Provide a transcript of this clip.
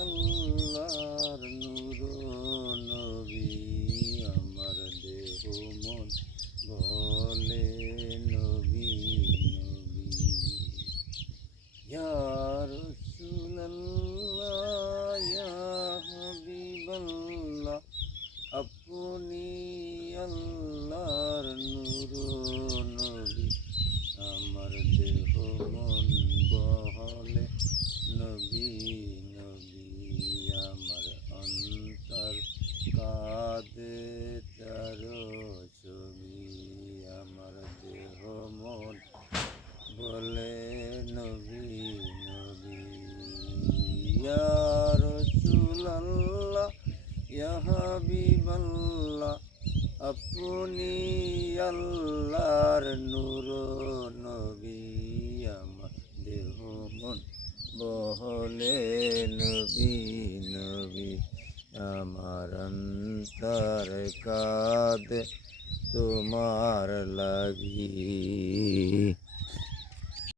আল্লাহর নূর নবী আমার দেহ মন বলে নবী নবী ইয়া রাসূলুল্লাহ ইয়া হাবিবাল্লাহ আপনি আল্লাহর নূর নবী আমার দেহ মন বলে নবী নবী আমার অন্তর কাঁদে তার ছবি আমার দেহ মন বলে নবী নবী ইয়া রাসূলুল্লাহ ইয়া হাবিবাল্লাহ আপনি আল্লাহর নূর নবী আমার দেহ মন বলে নবী নবী আমার অন্তর কাঁদে তোমার লাগি।